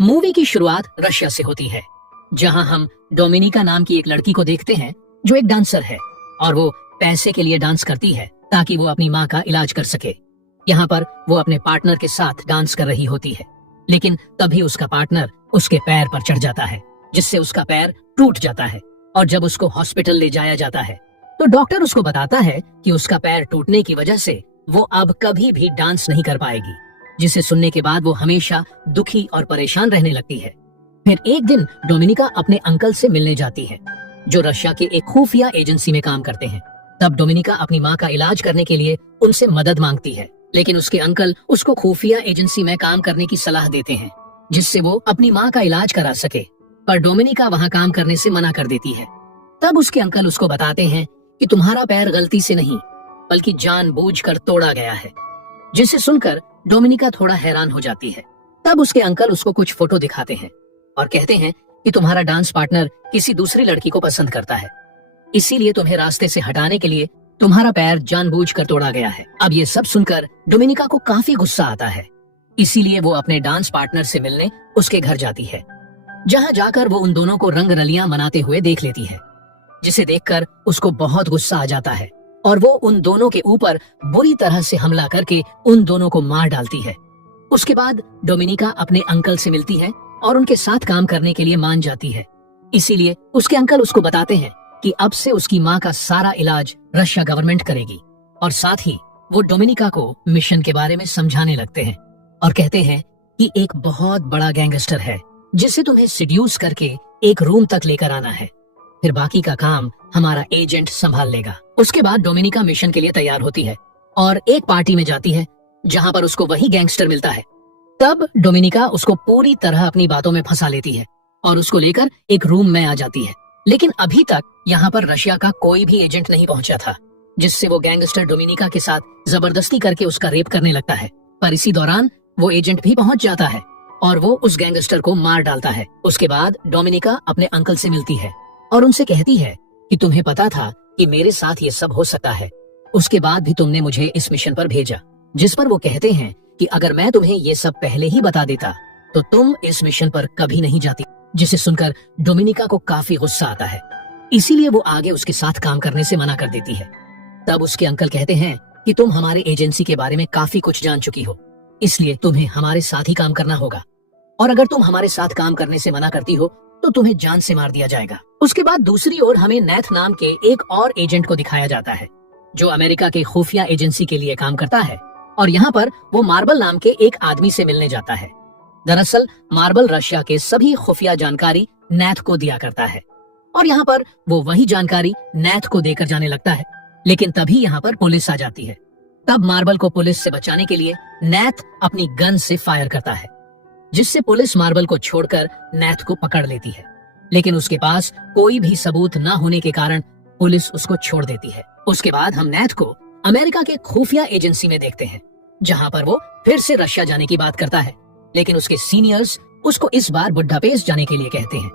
Movie की शुरुआत Russia से होती है, जहां हम डोमिनिका नाम की एक लड़की को देखते हैं जो एक डांसर है और वो पैसे के लिए डांस करती है ताकि वो अपनी माँ का इलाज कर सके। यहाँ पर वो अपने पार्टनर के साथ डांस कर रही होती है, लेकिन तभी उसका पार्टनर उसके पैर पर चढ़ जाता है, जिससे उसका पैर टूट जाता है। और जब उसको हॉस्पिटल ले जाया जाता है तो डॉक्टर उसको बताता है कि उसका पैर टूटने की वजह से वो अब कभी भी डांस नहीं कर पाएगी, जिसे सुनने के बाद वो हमेशा दुखी और परेशान रहने लगती है। फिर एक दिन डोमिनिका अपने अंकल से मिलने जाती है, जो रशिया के एक खुफिया एजेंसी में काम करते हैं। तब डोमिनिका अपनी माँ का इलाज करने के लिए उनसे मदद मांगती है, लेकिन उसके अंकल उसको खुफिया एजेंसी में काम करने की सलाह देते हैं, जिससे वो अपनी माँ का इलाज करा सके। पर डोमिनिका वहाँ काम करने से मना कर देती है। तब उसके अंकल उसको बताते हैं कि तुम्हारा पैर गलती से नहीं बल्कि जानबूझकर तोड़ा गया है, जिसे सुनकर डोमिनिका थोड़ा हैरान हो जाती है। तब उसके अंकल उसको कुछ फोटो दिखाते हैं और कहते हैं कि तुम्हारा डांस पार्टनर किसी दूसरी लड़की को पसंद करता है, इसीलिए तुम्हें रास्ते से हटाने के लिए तुम्हारा पैर जानबूझकर तोड़ा गया है। अब ये सब सुनकर डोमिनिका को काफी गुस्सा आता है, इसीलिए वो अपने डांस पार्टनर से मिलने उसके घर जाती है, जहाँ जाकर वो उन दोनों को रंग रलियां मनाते हुए देख लेती है, जिसे देखकर उसको बहुत गुस्सा आ जाता है और वो उन दोनों के ऊपर बुरी तरह से हमला करके उन दोनों को मार डालती है। उसके बाद डोमिनिका अपने अंकल से मिलती है और उनके साथ काम करने के लिए मान जाती है। इसीलिए उसके अंकल उसको बताते हैं कि अब से उसकी माँ का सारा इलाज रशिया गवर्नमेंट करेगी, और साथ ही वो डोमिनिका को मिशन के बारे में समझाने लगते हैं और कहते हैं कि एक बहुत बड़ा गैंगस्टर है जिसे तुम्हें सिड्यूस करके एक रूम तक लेकर आना है, फिर बाकी का काम हमारा एजेंट संभाल लेगा। उसके बाद डोमिनिका मिशन के लिए तैयार होती है और एक पार्टी में जाती है जहाँ पर उसको वही गैंगस्टर मिलता है। तब डोमिनिका उसको पूरी तरह अपनी बातों में फंसा लेती है और उसको लेकर एक रूम में आ जाती है। लेकिन अभी तक यहाँ पर रशिया का कोई भी एजेंट नहीं पहुंचा था, जिससे वो गैंगस्टर डोमिनिका के साथ जबरदस्ती करके उसका रेप करने लगता है। पर इसी दौरान वो एजेंट भी पहुंच जाता है और वो उस गैंगस्टर को मार डालता है। उसके बाद डोमिनिका अपने अंकल से मिलती है और उनसे कहती है कि तुम्हें पता था कि मेरे साथ ये सब हो सकता है, उसके बाद भी तुमने मुझे इस मिशन पर भेजा। जिस पर वो कहते हैं कि अगर मैं तुम्हें ये सब पहले ही बता देता तो तुम इस मिशन पर कभी नहीं जाती, जिसे सुनकर डोमिनिका को काफी गुस्सा आता है। इसीलिए वो आगे उसके साथ काम करने से मना कर देती है। तब उसके अंकल कहते हैं कि तुम हमारे एजेंसी के बारे में काफी कुछ जान चुकी हो, इसलिए तुम्हें हमारे साथ ही काम करना होगा, और अगर तुम हमारे साथ काम करने से मना करती हो तो तुम्हें जान से मार दिया जाएगा। उसके बाद दूसरी ओर हमें नैथ नाम के एक और एजेंट को दिखाया जाता है, जो अमेरिका के खुफिया एजेंसी के लिए काम करता है, और यहाँ पर वो मार्बल नाम के एक आदमी से मिलने जाता है। दरअसल मार्बल रशिया के सभी खुफिया जानकारी नैथ को दिया करता है, और यहाँ पर वो वही जानकारी नैथ को देकर जाने लगता है। लेकिन तभी यहाँ पर पुलिस आ जाती है। तब मार्बल को पुलिस से बचाने के लिए नैथ अपनी गन से फायर करता है, जिससे पुलिस मार्बल को छोड़कर नैथ को पकड़ लेती है। लेकिन उसके पास कोई भी सबूत न होने के कारण पुलिस उसको छोड़ देती है। उसके बाद हम नैथ को अमेरिका के खुफिया एजेंसी में देखते हैं, जहाँ पर वो फिर से रशिया जाने की बात करता है, लेकिन उसके सीनियर्स उसको इस बार बुडापेस्ट जाने के लिए कहते हैं,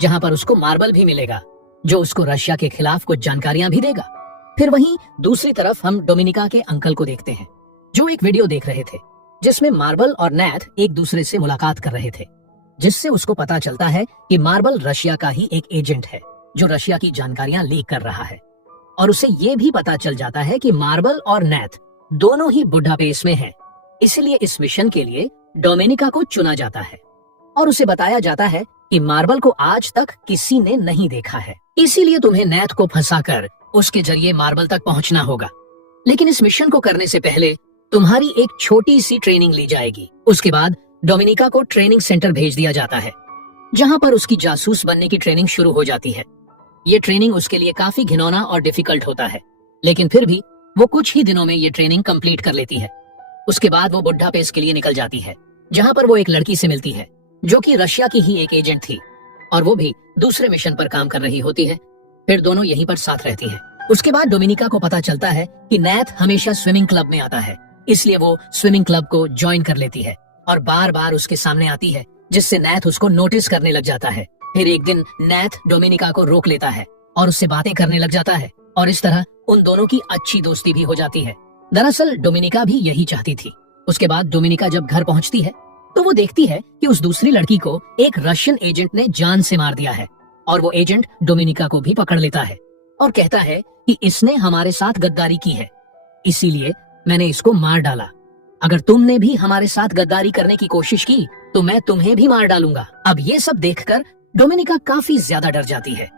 जहाँ पर उसको मार्बल भी मिलेगा, जो उसको रशिया के खिलाफ कुछ जानकारियां भी देगा। फिर वहीं दूसरी तरफ हम डोमिनिका के अंकल को देखते हैं, जो एक वीडियो देख रहे थे जिसमें मार्बल और नैथ एक दूसरे से मुलाकात कर रहे थे, जिससे उसको पता चलता है कि मार्बल रशिया का ही एक एजेंट है जो रशिया की जानकारियां लीक कर रहा है। और उसे ये भी पता चल जाता है कि मार्बल और नैथ दोनों ही बुडापेस्ट में हैं, इसलिए इस मिशन के लिए डोमिनिका को चुना जाता है और उसे बताया जाता है कि मार्बल को आज तक किसी ने नहीं देखा है, इसीलिए तुम्हें नैथ को फंसाकर उसके जरिए मार्बल तक पहुंचना होगा। लेकिन इस मिशन को करने से पहले तुम्हारी एक छोटी सी ट्रेनिंग ली जाएगी। उसके बाद डोमिनिका को ट्रेनिंग सेंटर भेज दिया जाता है, जहाँ पर उसकी जासूस बनने की ट्रेनिंग शुरू हो जाती है। ये ट्रेनिंग उसके लिए काफी घिनौना और डिफिकल्ट होता है, लेकिन फिर भी वो कुछ ही दिनों में ये ट्रेनिंग कंप्लीट कर लेती है। उसके बाद वो बुडापेस्ट के लिए निकल जाती है, जहाँ पर वो एक लड़की से मिलती है जो कि रशिया की ही एक एजेंट थी, और वो भी दूसरे मिशन पर काम कर रही होती है। फिर दोनों यहीं पर साथ रहती है। उसके बाद डोमिनिका को पता चलता है कि नैथ हमेशा स्विमिंग क्लब में आता है, इसलिए वो स्विमिंग क्लब को ज्वाइन कर लेती है और बार बार उसके सामने आती है, जिससे नैथ उसको नोटिस करने लग जाता है। फिर एक दिन नैथ डोमिनिका को रोक लेता है और उससे बातें करने लग जाता है, और इस तरह उन दोनों की अच्छी दोस्ती भी हो जाती है। दरअसल डोमिनिका भी यही चाहती थी। उसके बाद डोमिनिका जब घर पहुंचती है तो वो देखती है कि उस दूसरी लड़की को एक रशियन एजेंट ने जान से मार दिया है और वो एजेंट डोमिनिका को भी पकड़ लेता है और कहता है कि इसने हमारे साथ गद्दारी की है, इसीलिए मैंने इसको मार डाला। अगर तुमने भी हमारे साथ गद्दारी करने की कोशिश की तो मैं तुम्हें भी मार डालूंगा। अब ये सब देखकर डोमिनिका काफी ज्यादा डर जाती है।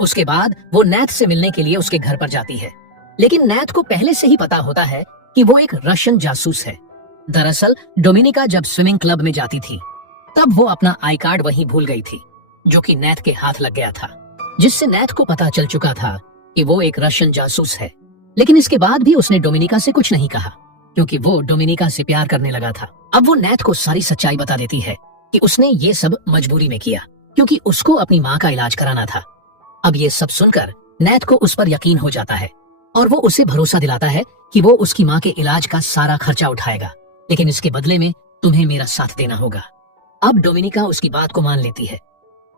उसके बाद वो नैथ से मिलने के लिए उसके घर पर जाती है, लेकिन नैथ को पहले से ही पता होता है कि वो एक रशियन जासूस है। दरअसल डोमिनिका जब स्विमिंग क्लब में जाती थी तब वो अपना आई कार्ड वहीं भूल गई थी, जो कि नैथ के हाथ लग गया था, जिससे नैथ को पता चल चुका था कि वो एक रशियन जासूस है। लेकिन इसके बाद भी उसने डोमिनिका से कुछ नहीं कहा, क्योंकि वो डोमिनिका से प्यार करने लगा था। अब वो नैथ को सारी सच्चाई बता देती है कि उसने ये सब मजबूरी में किया, क्योंकि उसको अपनी माँ का इलाज कराना था। अब ये सब सुनकर नैथ को उस पर यकीन हो जाता है और वो उसे भरोसा दिलाता है कि वो उसकी माँ के इलाज का सारा खर्चा उठाएगा, लेकिन इसके बदले में तुम्हें मेरा साथ देना होगा। अब डोमिनिका उसकी बात को मान लेती है।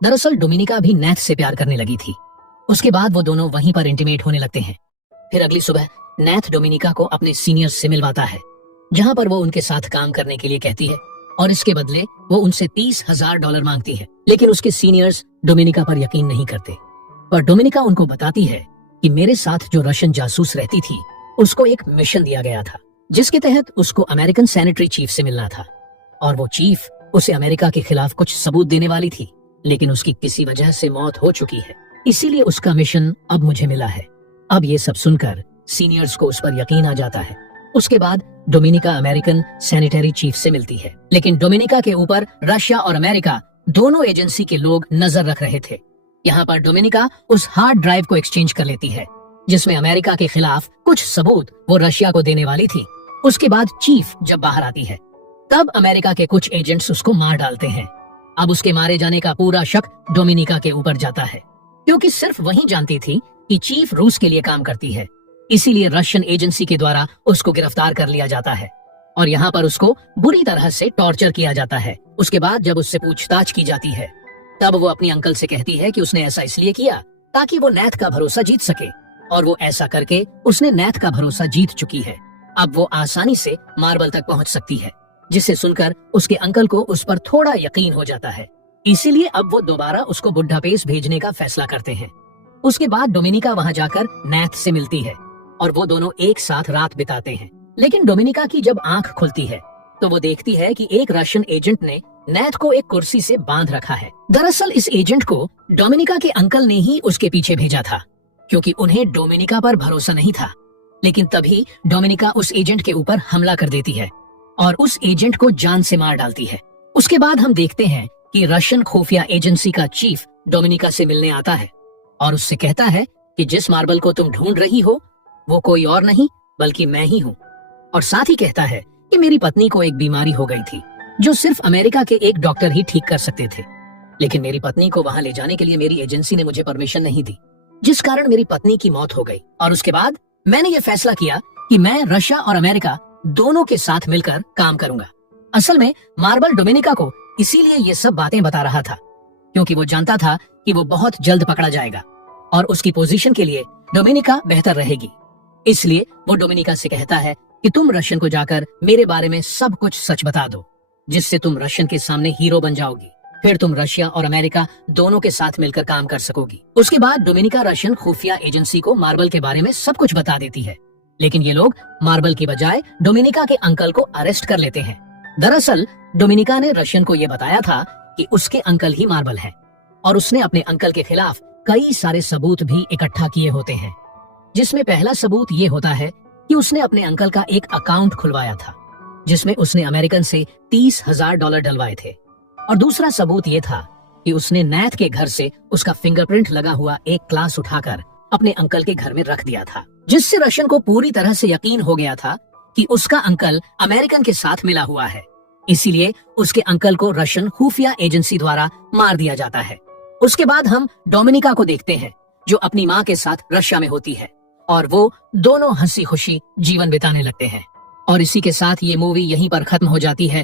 दरअसल डोमिनिका भी नैथ से प्यार करने लगी थी। उसके बाद वो दोनों वहीं पर इंटीमेट होने लगते हैं। फिर अगली सुबह नैथ डोमिनिका को अपने सीनियर्स से मिलवाता है, जहां पर वो उनके साथ काम करने के लिए कहती है और इसके बदले वो उनसे $30,000 मांगती है। लेकिन उसके सीनियर्स डोमिनिका पर यकीन नहीं करते, पर डोमिनिका उनको बताती है कि मेरे साथ जो रशियन जासूस रहती थी उसको एक मिशन दिया गया था, जिसके तहत उसको अमेरिकन सैनिटरी चीफ से मिलना था और वो चीफ उसे अमेरिका के खिलाफ कुछ सबूत देने वाली थी, लेकिन उसकी किसी वजह से मौत हो चुकी है, इसीलिए उसका मिशन अब मुझे मिला है। अब ये सब सुनकर सीनियर्स को उस पर यकीन आ जाता है। उसके बाद डोमिनिका अमेरिकन सैनिटरी चीफ से मिलती है, लेकिन डोमिनिका के ऊपर रशिया और अमेरिका दोनों एजेंसी के लोग नजर रख रहे थे। यहाँ पर डोमिनिका उस हार्ड ड्राइव को एक्सचेंज कर लेती है, जिसमें अमेरिका के खिलाफ कुछ सबूत वो रशिया को देने वाली थी। उसके बाद चीफ जब बाहर आती है तब अमेरिका के कुछ एजेंट्स उसको मार डालते हैं। अब उसके मारे जाने का पूरा शक डोमिनिका के ऊपर जाता है, क्योंकि सिर्फ वही जानती थी कि चीफ रूस के लिए काम करती है, इसीलिए रशियन एजेंसी के द्वारा उसको गिरफ्तार कर लिया जाता है और यहाँ पर उसको बुरी तरह से टॉर्चर किया जाता है। उसके बाद जब उससे पूछताछ की जाती है तब वो अपनी अंकल से कहती है कि उसने ऐसा इसलिए किया ताकि वो नैथ का भरोसा जीत सके, और वो ऐसा करके उसने नैथ का भरोसा जीत चुकी है। अब वो आसानी से मार्बल तक पहुंच सकती है, जिसे सुनकर उसके अंकल को उस पर थोड़ा यकीन हो जाता है। इसीलिए अब वो दोबारा उसको बुड्ढापेस्ट भेजने का फैसला करते हैं। उसके बाद डोमिनिका वहां जाकर नैथ से मिलती है और वो दोनों एक साथ रात बिताते हैं। लेकिन डोमिनिका की जब आंख खुलती है तो वो देखती है कि एक रशियन एजेंट ने नैथ को एक कुर्सी से बांध रखा है। दरअसल इस एजेंट को डोमिनिका के अंकल ने ही उसके पीछे भेजा था, क्योंकि उन्हें डोमिनिका पर भरोसा नहीं था। लेकिन तभी डोमिनिका उस एजेंट के ऊपर हमला कर देती है और उस एजेंट को जान से मार डालती है। उसके बाद हम देखते हैं कि रशियन खुफिया एजेंसी का चीफ डोमिनिका से मिलने आता है और उससे कहता है कि जिस मार्बल को तुम ढूंढ रही हो वो कोई और नहीं बल्कि मैं ही हूँ, और साथ ही कहता है कि मेरी पत्नी को एक बीमारी हो गई थी जो सिर्फ अमेरिका के एक डॉक्टर ही ठीक कर सकते थे, लेकिन मेरी पत्नी को वहां ले जाने के लिए मेरी एजेंसी ने मुझे परमिशन नहीं दी, जिस कारण मेरी पत्नी की मौत हो गई। और उसके बाद मैंने ये फैसला किया कि मैं रशिया और अमेरिका दोनों के साथ मिलकर काम करूंगा। असल में मार्बल डोमिनिका को इसीलिए ये सब बातें बता रहा था, क्योंकि वो जानता था कि वो बहुत जल्द पकड़ा जाएगा और उसकी पोजीशन के लिए डोमिनिका बेहतर रहेगी। इसलिए वो डोमिनिका से कहता है कि तुम रशियन को जाकर मेरे बारे में सब कुछ सच बता दो, जिससे तुम रशियन के सामने हीरो बन जाओगी। फिर तुम रशिया और अमेरिका दोनों के साथ मिलकर काम कर सकोगी। उसके बाद डोमिनिका रशियन खुफिया एजेंसी को मार्बल के बारे में सब कुछ बता देती है, लेकिन ये लोग मार्बल की बजाय डोमिनिका के अंकल को अरेस्ट कर लेते हैं। दरअसल डोमिनिका ने रशियन को यह बताया था कि उसके अंकल ही मार्बल हैं और उसने अपने अंकल के खिलाफ कई सारे सबूत भी इकट्ठा किए होते हैं, जिसमें पहला सबूत ये होता है कि उसने अपने अंकल का एक अकाउंट खुलवाया था जिसमें उसने अमेरिकन से $30,000 डलवाए थे, और दूसरा सबूत ये था कि उसने नैथ के घर से उसका फिंगरप्रिंट लगा हुआ एक क्लास उठाकर अपने अंकल के घर में रख दिया था, जिससे रशियन को पूरी तरह से यकीन हो गया था कि उसका अंकल अमेरिकन के साथ मिला हुआ है। इसीलिए उसके अंकल को रशियन खुफिया एजेंसी द्वारा मार दिया जाता है। उसके बाद हम डोमिनिका को देखते हैं जो अपनी माँ के साथ रशिया में होती है और वो दोनों हंसी खुशी जीवन बिताने लगते हैं। और इसी के साथ ये मूवी यहीं पर खत्म हो जाती है।